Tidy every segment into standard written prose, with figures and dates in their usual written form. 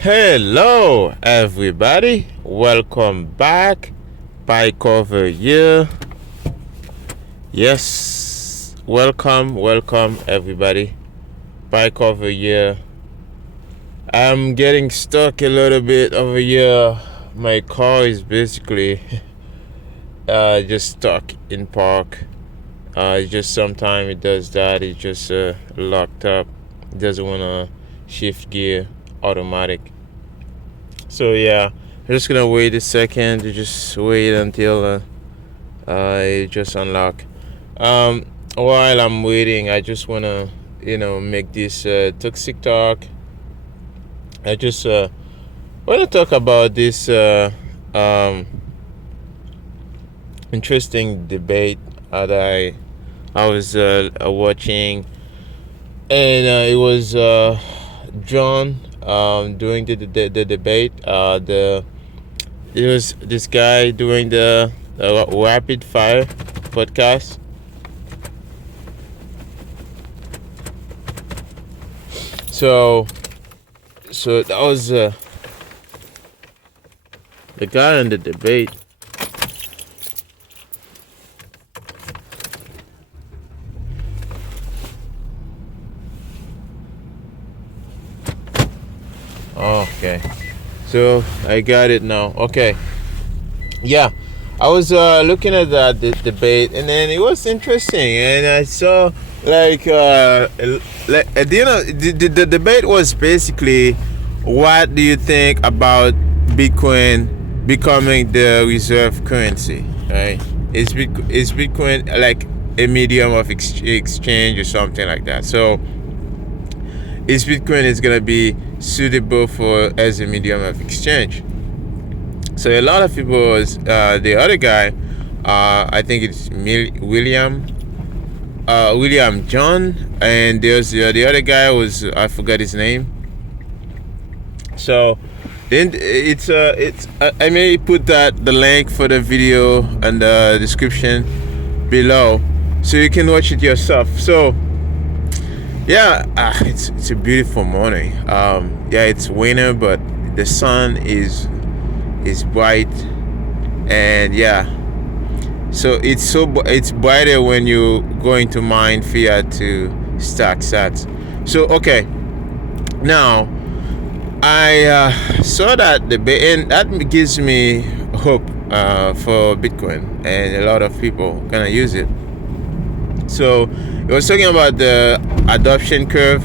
Hello, everybody. Welcome back. Bike over here. Yes, welcome, everybody. Bike over here. I'm getting stuck a little bit over here. My car is basically just stuck in park. Just sometimes it does that. It's just locked up. It doesn't want to shift gear automatic. So yeah, I'm just gonna wait a second to just wait until it just unlock. While I'm waiting, I just wanna make this toxic talk. I just wanna talk about this interesting debate that I was watching, and it was John doing the debate. It was this guy doing the rapid fire podcast. So that was the guy in the debate. Okay, so I got it now. Okay, yeah, I was looking at that debate, and then it was interesting, and I saw like the debate was basically, what do you think about Bitcoin becoming the reserve currency? Right? Is Bitcoin like a medium of exchange or something like that? So is Bitcoin is gonna be suitable for as a medium of exchange? So a lot of people was the other guy, I think it's William John, and there's the other guy was, I forgot his name. So then it's I may put the link for the video in the description below so you can watch it yourself. So yeah, it's a beautiful morning. Yeah, it's winter, but the sun is bright, and yeah, so it's brighter when you going to mine fiat to stack sats. So okay, now I saw that debate, and that gives me hope for Bitcoin, and a lot of people gonna use it. So it was talking about the adoption curve.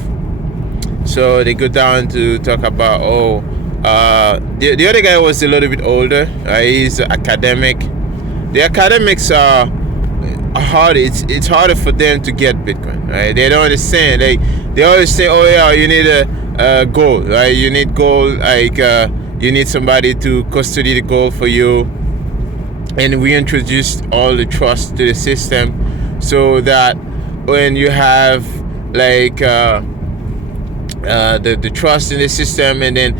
So they go down to talk about the other guy was a little bit older. He's academic. The academics are hard. It's harder for them to get Bitcoin. Right? They don't understand. They always say, oh yeah, you need a gold. Right? You need gold. Like you need somebody to custody the gold for you. And we introduced all the trust to the system, so that when you have like the trust in the system, and then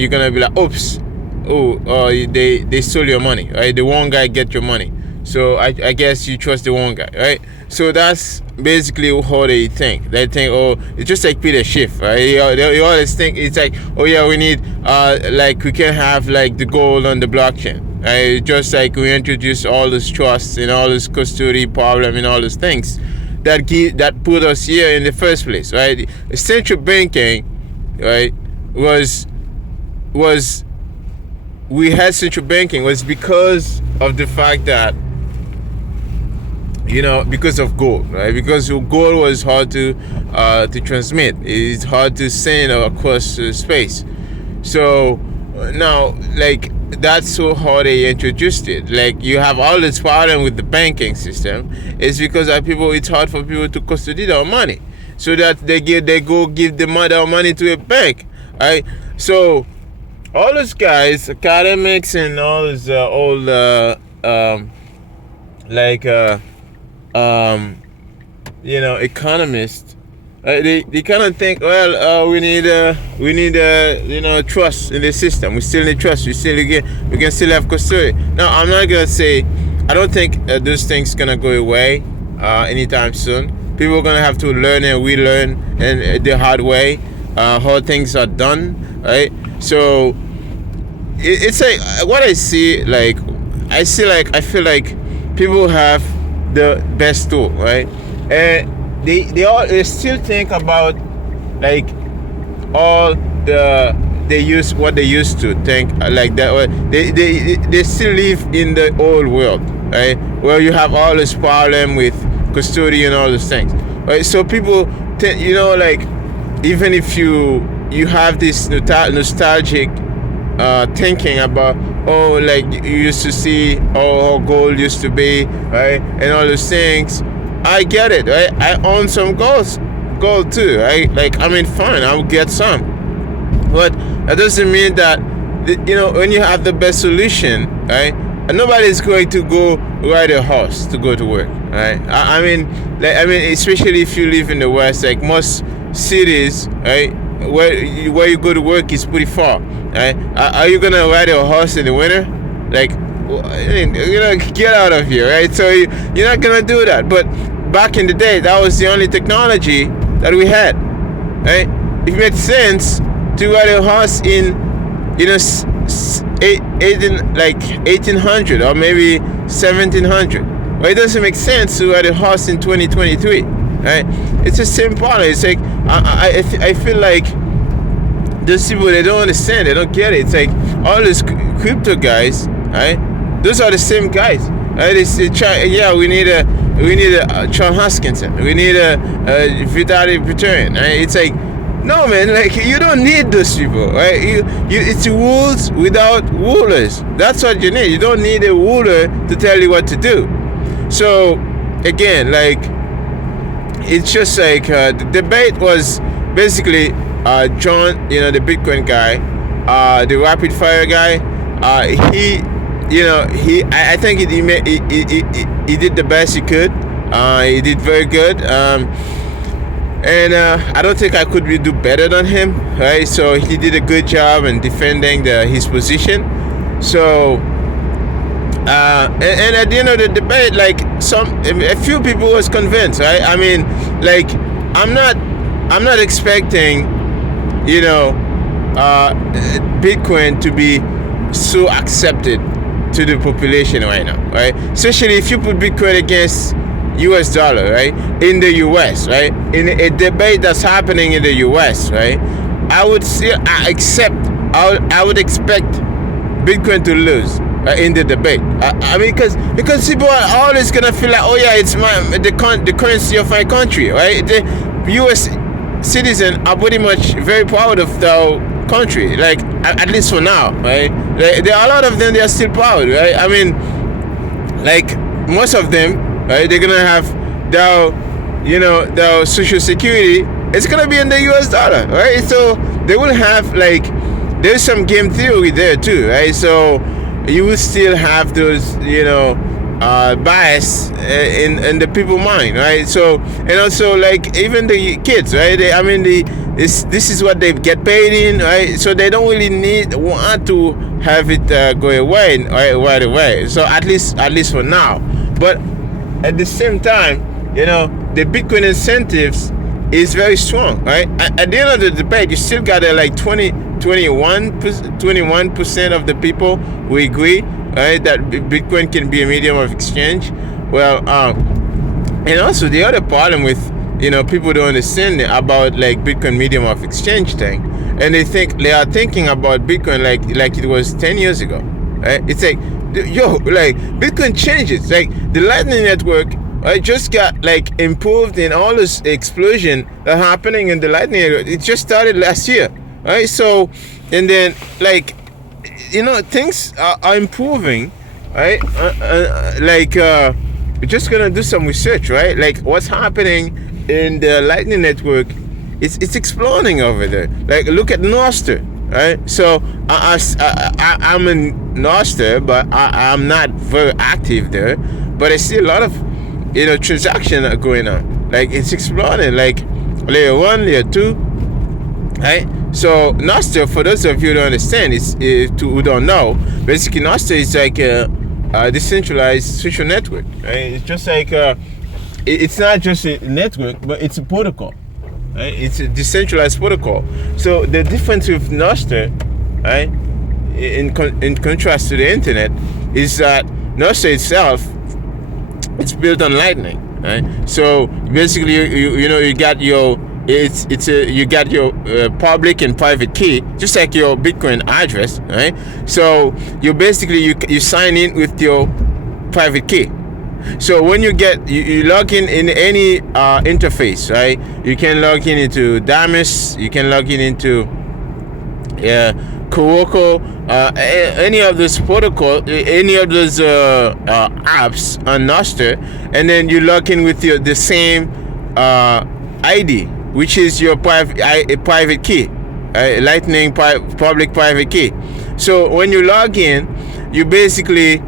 you're gonna be like, oops, they stole your money, right? The one guy get your money, so I guess you trust the one guy, right? So that's basically how they think. They think, oh, it's just like Peter Schiff, right? They always think it's like, oh yeah, we need like we can have like the gold on the blockchain. Right? Just like we introduced all this trust and all this custody problem and all those things that put us here in the first place, right? Central banking, right, was we had central banking was because of the fact that, because of gold, right? Because gold was hard to transmit. It's hard to send across space. So now, like, that's so how they introduced it. Like, you have all this problem with the banking system. It's because it's hard for people to custody their money, so that they go give their money to a bank, right? So all those guys, academics and all those old economists, they kind of think, well, we need trust in the system. We still need trust. We can still have custody. Now, I'm not gonna say, I don't think those things gonna go away anytime soon. People are gonna have to learn and relearn and the hard way. how things are done, right? So it's like what I see, like I feel like people have the best tool, right? And they still think about like all they use what they used to think like that. They still live in the old world, right? Where you have all this problem with custodian and all those things, right? So people like even if you have this nostalgic thinking about like you used to see how gold used to be, right, and all those things. I get it, right? I own some gold too, right? Like I mean, fine, I'll get some, but that doesn't mean that when you have the best solution, right? And nobody's going to go ride a horse to go to work, right? I mean, especially if you live in the West, like most cities, right, where you go to work is pretty far, right? Are you gonna ride a horse in the winter? Like, get out of here, right? So you're not gonna do that. But back in the day, that was the only technology that we had, right? It made sense to ride a horse in 1800 or maybe 1700. But it doesn't make sense to ride a horse in 2023, right? It's the same problem. It's like I feel like those people, they don't understand, they don't get it. It's like all these crypto guys, right? Those are the same guys, right? We need a Charles Hoskinson, we need a Vitaly Buterin, right? It's like, no, man, like you don't need those people, right? It's rules without rulers. That's what you need. You don't need a ruler to tell you what to do. So again, like it's just like the debate was basically John, the Bitcoin guy, the rapid fire guy. I think he did the best he could. He did very good. And I don't think I could do better than him, right? So he did a good job in defending his position. So and at the end of the debate, like a few people was convinced, right? I mean, like I'm not expecting Bitcoin to be so accepted to the population right now, right? Especially if you put Bitcoin against US dollar, right? In the US, right? In a debate that's happening in the US, right? I would expect Bitcoin to lose in the debate. I mean, because people are always gonna feel like, oh yeah, it's the currency of my country, right? The US citizens are pretty much very proud of their country, like at least for now, right? There are a lot of them, they are still proud, right? I mean, like most of them, right, they're gonna have their social security, it's gonna be in the US dollar, right? So they will have, like, there's some game theory there too, right? So you will still have those bias in the people mind, right? So, and also like even the kids, right? This is what they get paid in, right? So they don't really want to have it go away right away. So at least for now. But at the same time, the Bitcoin incentives is very strong, right? At the end of the debate, you still got like 21% of the people who agree, right, that Bitcoin can be a medium of exchange. Well, and also the other problem with people don't understand about like Bitcoin medium of exchange thing, and they are thinking about Bitcoin like it was 10 years ago, right? It's like, like Bitcoin changes, like the Lightning Network. I just got like improved in all this explosion that happening in the Lightning Network. It just started last year, right? So, and then like things are improving, right? We're just gonna do some research, right? Like what's happening in the Lightning Network, it's exploding over there. Like look at nostr, right? So I'm in nostr, but I'm not very active there. But I see a lot of transaction are going on. Like it's exploding. Like layer 1, layer 2, right? So nostr, for those of you who don't understand, who don't know, basically nostr is like a decentralized social network, right? It's just like it's not just a network, but it's a protocol, right? It's a decentralized protocol. So the difference with nostr, right, in contrast to the internet, is that nostr itself, it's built on Lightning, right? So basically, you got your you got your public and private key, just like your Bitcoin address, right? So you basically you sign in with your private key. So when you log in any interface, right? You can log in into Dabates, you can log in into Kuroko, any of those protocol, any of those apps on nostr, and then you log in with the same ID, which is your private key, Lightning public private key. So when you log in, you basically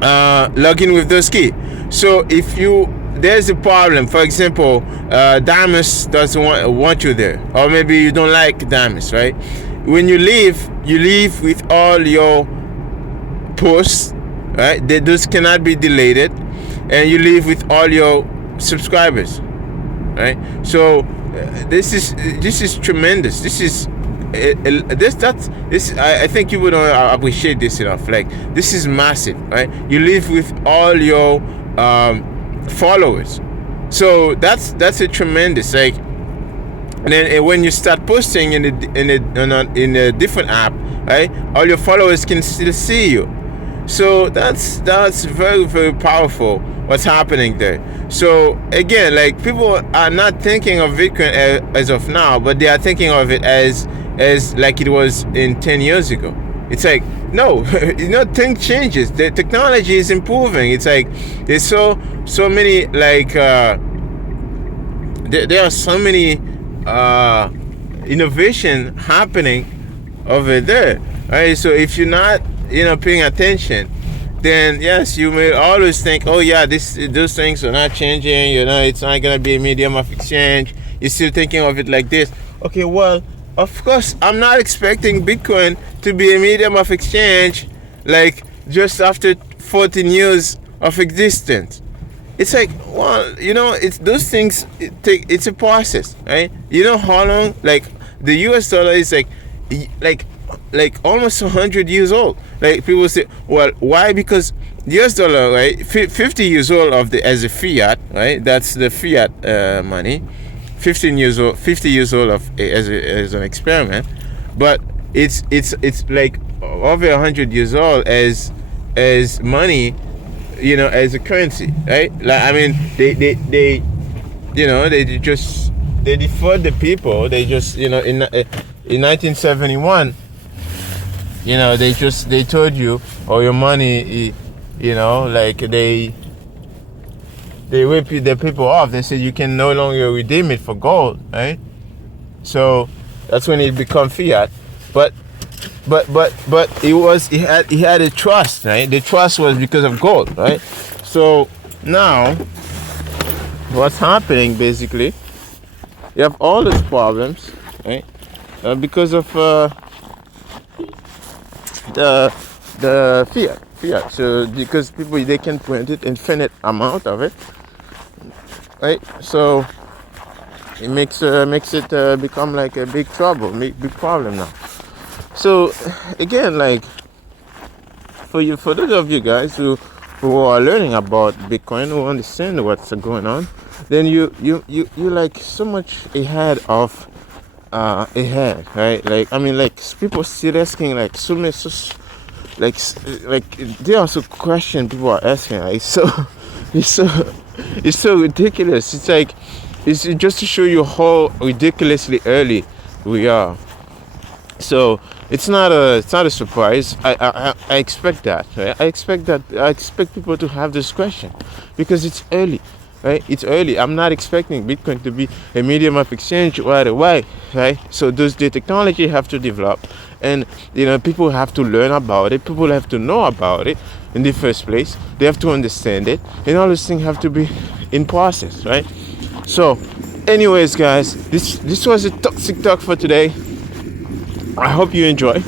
log in with those keys. So if there's a problem, for example, Dabates doesn't want you there, or maybe you don't like Dabates, right? When you leave with all your posts, right? Those cannot be deleted, and you leave with all your subscribers, right? So this is tremendous. This is I think you would don't appreciate this enough. Like, this is massive, right? You live with all your followers, so that's a tremendous, like. And then when you start posting in a different app, right, all your followers can still see you. So that's very, very powerful what's happening there. So again, like, people are not thinking of Bitcoin as of now, but they are thinking of it as like it was in 10 years ago. It's like, no, things changes. The technology is improving. It's like there's so many, like there are so many innovation happening over there, right? So if you're not paying attention, then yes, you may always think, oh yeah, those things are not changing, it's not gonna be a medium of exchange. You're still thinking of it like this. Okay, well, of course I'm not expecting Bitcoin to be a medium of exchange like just after 14 years of existence. It's like, well, it's those things. It's a process, right? You know how long? Like, the US dollar is like almost 100 years old. Like, people say, well, why? Because the US dollar, right, 50 years old as a fiat, right? That's the fiat money. 50 years old as an experiment, but it's like over 100 years old as money. As a currency, right? Like, I mean, they deferred the people. They just, in 1971, they told you, oh, your money, like they whip the people off. They said you can no longer redeem it for gold, right? So that's when it become fiat. But he had a trust, right? The trust was because of gold, right? So now what's happening, basically, you have all these problems, right? Because of the fiat. So because people, they can print it infinite amount of it, right? So it makes it become like a big big problem now. So again, like, for those of you guys who are learning about Bitcoin, who understand what's going on, then you like so much ahead, right? Like, I mean, like, people still asking, like, so many, like there are some questions people are asking, like, it's so ridiculous. It's like, it's just to show you how ridiculously early we are. So it's not a surprise. I expect that, right? I expect people to have this question because it's early, right? It's early. I'm not expecting Bitcoin to be a medium of exchange right away, right? So the technology have to develop, and people have to learn about it. People have to know about it in the first place. They have to understand it, and all these things have to be in process, right? So, anyways, guys, this was a toxic talk for today. I hope you enjoy.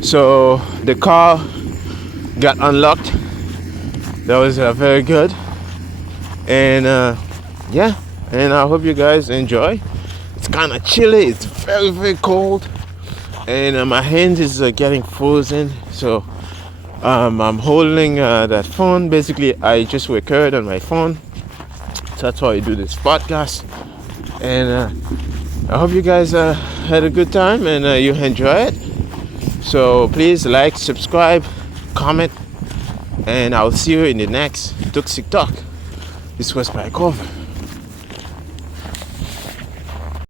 So the car got unlocked. That was very good. And yeah, and I hope you guys enjoy. It's kind of chilly. It's very, very cold, and my hands is getting frozen. So I'm holding that phone. Basically, I just record on my phone. So that's why I do this podcast. And I hope you guys had a good time and you enjoy it. So please like, subscribe, comment, and I'll see you in the next Toxic Talk. This was Mike Over.